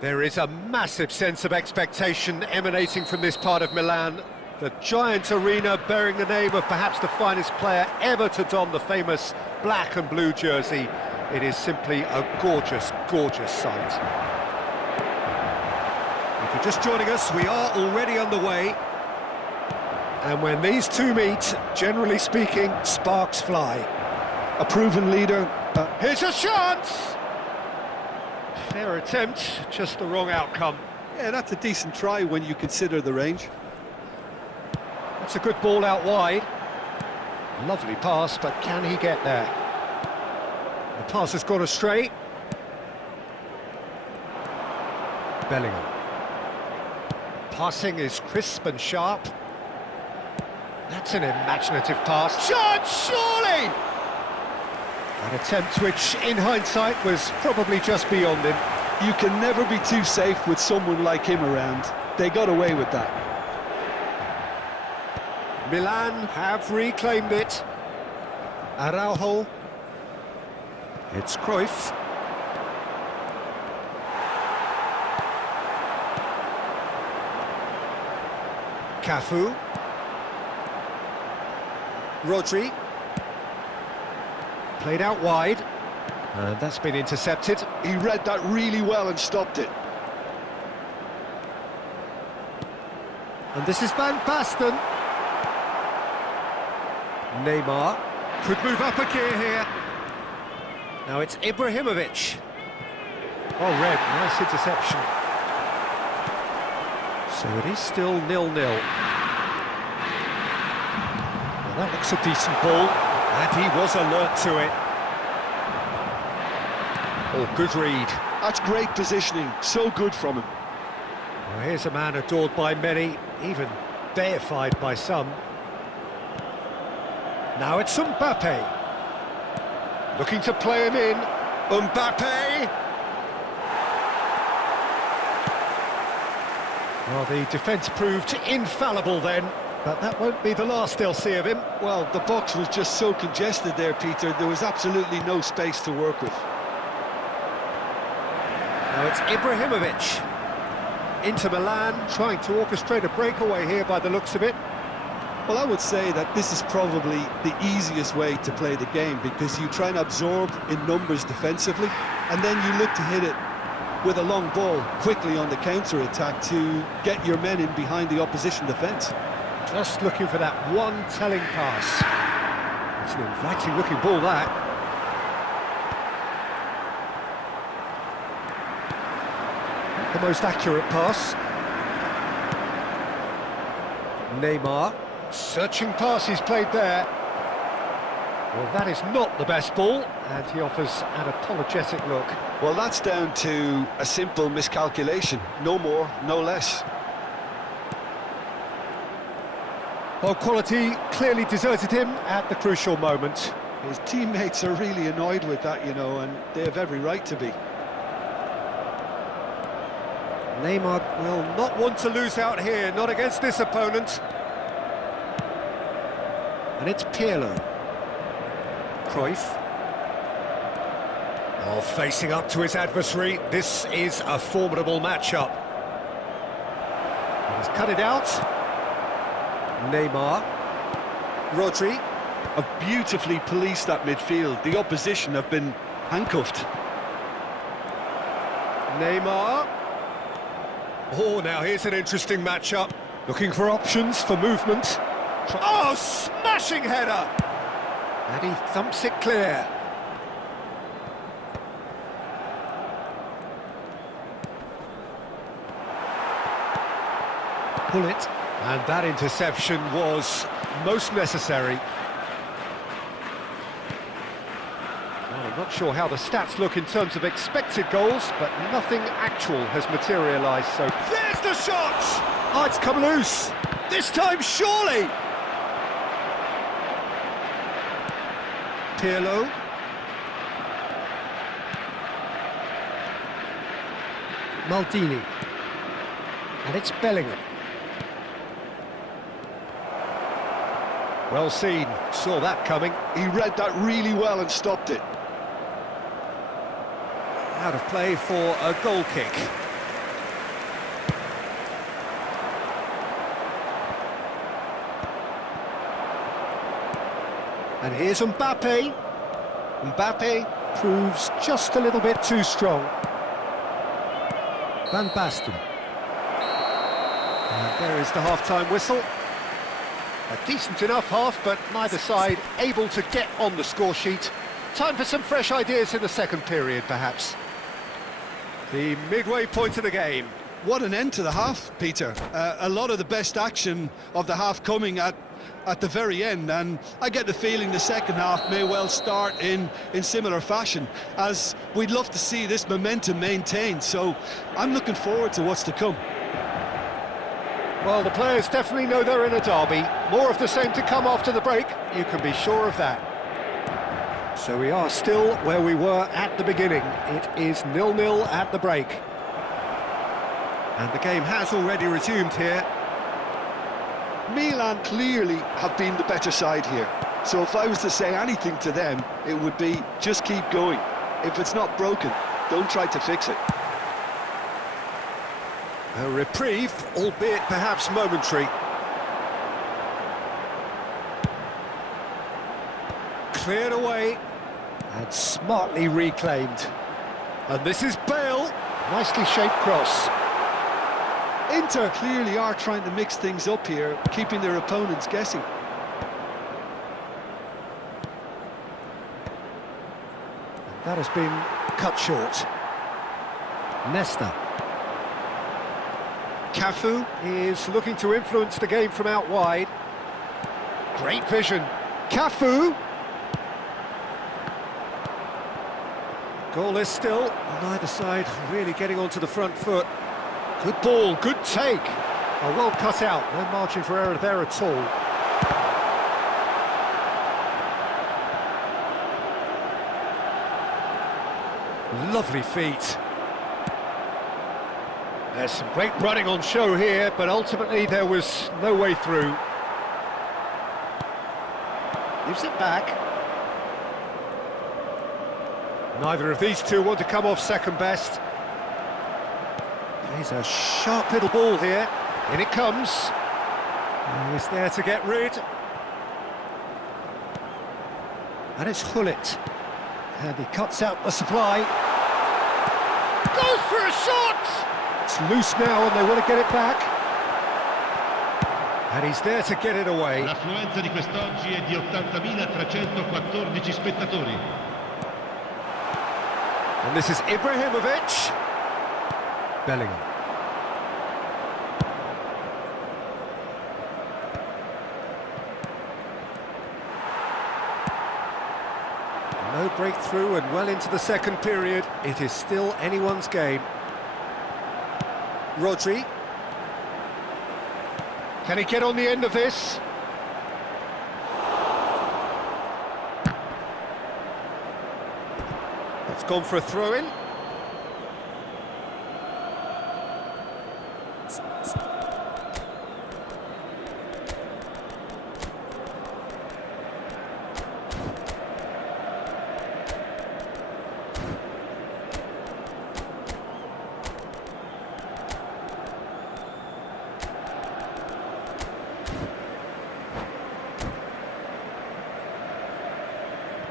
There is a massive sense of expectation emanating from this part of Milan. The giant arena bearing the name of perhaps the finest player ever to don the famous black and blue jersey. It is simply a gorgeous, gorgeous sight. If you're just joining us, we are already underway. And when these two meet, generally speaking, sparks fly. A proven leader. Here's a chance! Fair attempt, just the wrong outcome. Yeah, that's a decent try when you consider the range. That's a good ball out wide. Lovely pass, but can he get there? The pass has gone astray. Bellingham. Passing is crisp and sharp. That's an imaginative pass. Shot, surely! An attempt which, in hindsight, was probably just beyond him. You can never be too safe with someone like him around. They got away with that. Milan have reclaimed it. Araujo. It's Cruyff. Cafu. Rodri. Played out wide. And that's been intercepted. He read that really well and stopped it. And this is Van Basten. Neymar could move up a gear here. Now it's Ibrahimovic. Oh, red, nice interception. So it is still 0-0. Well, that looks a decent ball, and he was alert to it. Oh, good read. That's great positioning, so good from him. Well, here's a man adored by many, even deified by some. Now it's Mbappe. Looking to play him in. Mbappe! Well, the defence proved infallible then, but that won't be the last they'll see of him. Well, the box was just so congested there, Peter. There was absolutely no space to work with. Now it's Ibrahimovic. Inter Milan trying to orchestrate a breakaway here by the looks of it. Well, I would say that this is probably the easiest way to play the game, because you try and absorb in numbers defensively, and then you look to hit it with a long ball quickly on the counter-attack to get your men in behind the opposition defence. Just looking for that one telling pass. It's an inviting-looking ball, that. Not the most accurate pass. Neymar. Searching pass he's played there. Well, that is not the best ball, and he offers an apologetic look. Well, that's down to a simple miscalculation. No more, no less. Well, quality clearly deserted him at the crucial moment. His teammates are really annoyed with that, you know, and they have every right to be. Neymar will not want to lose out here, not against this opponent. And it's Pirlo. Cruyff. Oh, facing up to his adversary. This is a formidable matchup. He's cut it out. Neymar. Rodri. Have beautifully policed that midfield. The opposition have been handcuffed. Neymar. Oh, now here's an interesting matchup. Looking for options for movement. Oh, smashing header! And he thumps it clear. Pull it. And that interception was most necessary. Well, I'm not sure how the stats look in terms of expected goals, but nothing actual has materialised, so... There's the shot! Oh, it's come loose! This time, surely! Pirlo. Maldini. And it's Bellingham. Well seen, saw that coming. He read that really well and stopped it. Out of play for a goal kick. And here's Mbappe. Mbappe proves just a little bit too strong. Van Basten. And there is the half-time whistle. A decent enough half, but neither side able to get on the score sheet. Time for some fresh ideas in the second period, perhaps. The midway point of the game. What an end to the half, Peter. A lot of the best action of the half coming at the very end, and I get the feeling the second half may well start in similar fashion, as we'd love to see this momentum maintained, so I'm looking forward to what's to come. Well, the players definitely know they're in a derby. More of the same to come after the break, you can be sure of that. So we are still where we were at the beginning. It is 0-0 at the break. And the game has already resumed here. Milan clearly have been the better side here, so if I was to say anything to them, it would be just keep going. If it's not broken, don't try to fix it. A reprieve, albeit perhaps momentary. Cleared away and smartly reclaimed. And this is Bale. Nicely shaped cross. Inter clearly are trying to mix things up here, keeping their opponents guessing. That has been cut short. Nesta. Cafu is looking to influence the game from out wide. Great vision. Cafu. Goalless still. Neither side really getting onto the front foot. Good ball, good take. Oh, well cut out. No margin for error there at all. Lovely feet. There's some great running on show here, but ultimately there was no way through. Gives it back. Neither of these two want to come off second best. He's a sharp little ball here. In it comes. He's there to get rid. And it's Hullet. And he cuts out the supply. Goes for a shot! It's loose now and they want to get it back. And he's there to get it away. L'affluenza di quest'oggi è di 80.314 spettatori. And this is Ibrahimovic. Bellingham. No breakthrough and well into the second period. It is still anyone's game. Rodri. Can he get on the end of this? It's gone for a throw-in.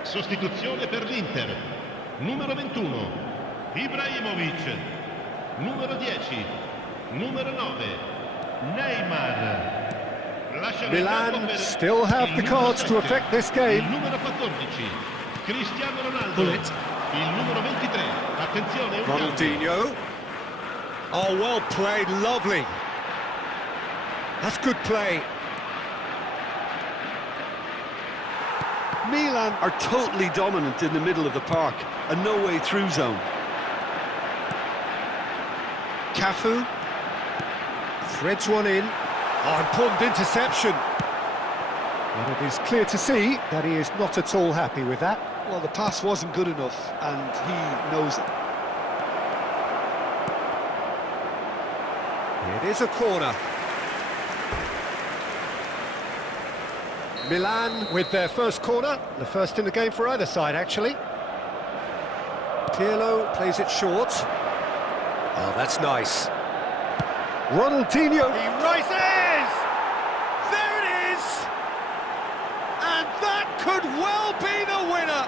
Sostituzione per l'Inter. Numero 21, Ibrahimovic. Numero 10, numero 9, Neymar. Milan still have the cards to affect this game. Il numero 14, Cristiano Ronaldo. Hullet. Il numero 23, attenzione, un Ronaldinho. Oh, well played, lovely. That's good play. Milan are totally dominant in the middle of the park, a no-way through zone. Cafu threads one in. Oh, important interception. And it is clear to see that he is not at all happy with that. Well, the pass wasn't good enough, and he knows it. It is a corner. Milan with their first corner, the first in the game for either side, actually. Pirlo plays it short. Oh, that's nice. Ronaldinho, he rises! There it is! And that could well be the winner.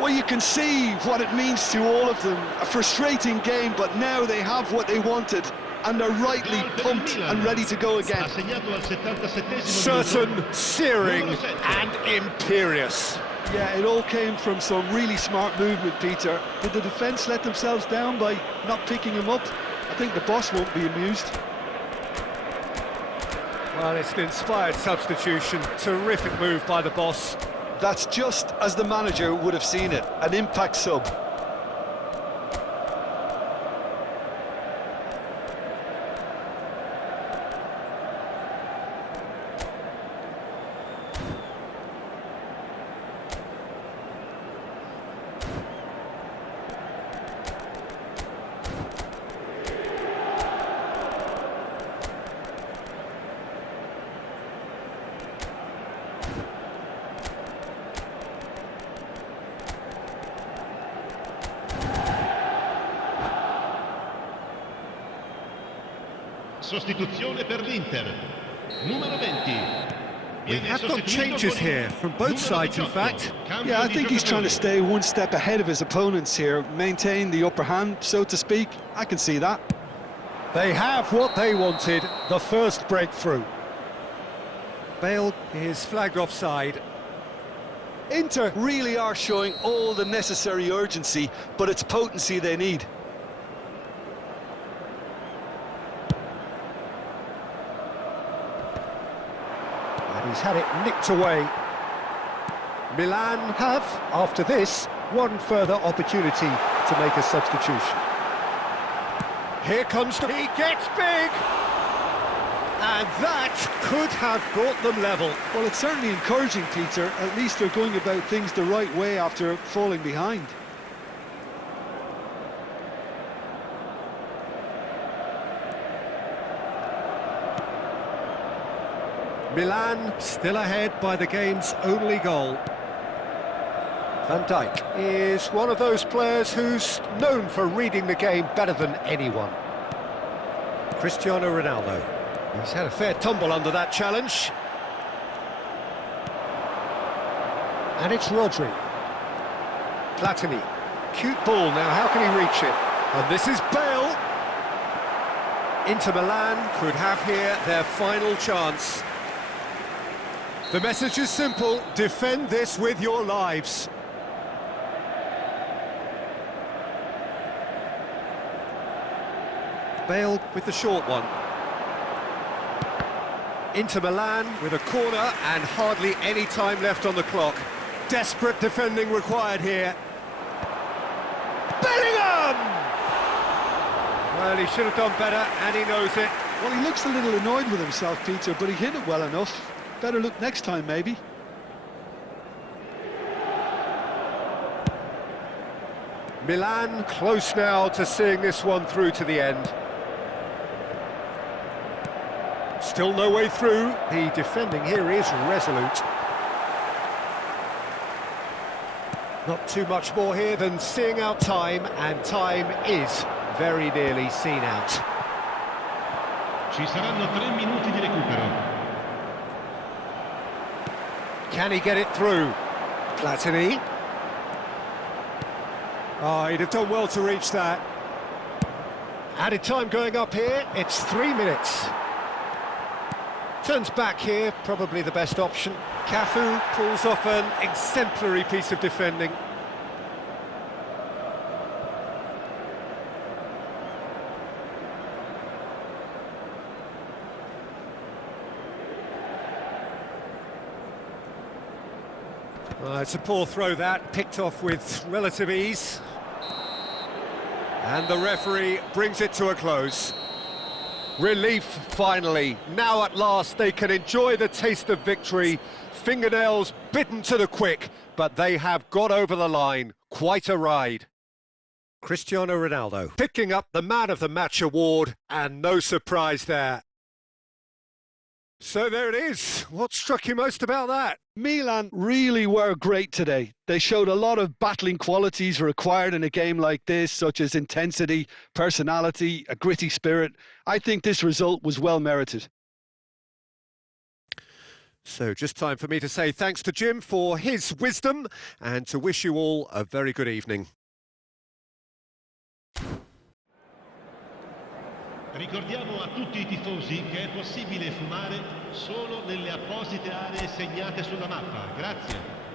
Well, you can see what it means to all of them. A frustrating game, but now they have what they wanted, and they're rightly pumped and ready to go again. Certain, searing and imperious. Yeah, it all came from some really smart movement, Peter. Did the defence let themselves down by not picking him up? I think the boss won't be amused. Well, it's an inspired substitution. Terrific move by the boss. That's just as the manager would have seen it, an impact sub. Sostituzione per l'Inter. Numero 20. We have got changes here from both sides, in fact. Yeah, I think he's trying to stay one step ahead of his opponents here, maintain the upper hand, so to speak. I can see that. They have what they wanted, the first breakthrough. Bale is flagged offside. Inter really are showing all the necessary urgency, but it's potency they need. He's had it nicked away. Milan have, after this, one further opportunity to make a substitution. Here comes the... He gets big! And that could have brought them level. Well, it's certainly encouraging, Peter. At least they're going about things the right way after falling behind. Milan still ahead by the game's only goal. Van Dijk is one of those players who's known for reading the game better than anyone. Cristiano Ronaldo. He's had a fair tumble under that challenge. And it's Rodri. Platini. Cute ball now, how can he reach it? And this is Bale. Inter Milan could have here their final chance. The message is simple, defend this with your lives. Bale with the short one. Inter Milan with a corner and hardly any time left on the clock. Desperate defending required here. Bellingham! Well, he should have done better, and he knows it. Well, he looks a little annoyed with himself, Peter, but he hit it well enough. Better look next time, maybe. Milan close now to seeing this one through to the end. Still no way through. The defending here is resolute. Not too much more here than seeing out time, and time is very nearly seen out. Ci saranno 3 minuti di recupero. Can he get it through? Platini. Oh, he'd have done well to reach that. Added time going up here, it's 3 minutes. Turns back here, probably the best option. Cafu pulls off an exemplary piece of defending. It's a poor throw that, picked off with relative ease. And the referee brings it to a close. Relief, finally. Now at last they can enjoy the taste of victory. Fingernails bitten to the quick, but they have got over the line. Quite a ride. Cristiano Ronaldo picking up the Man of the Match award, and no surprise there. So there it is. What struck you most about that? Milan really were great today. They showed a lot of battling qualities required in a game like this, such as intensity, personality, a gritty spirit. I think this result was well merited. So just time for me to say thanks to Jim for his wisdom and to wish you all a very good evening. Ricordiamo a tutti i tifosi che è possibile fumare solo nelle apposite aree segnate sulla mappa. Grazie.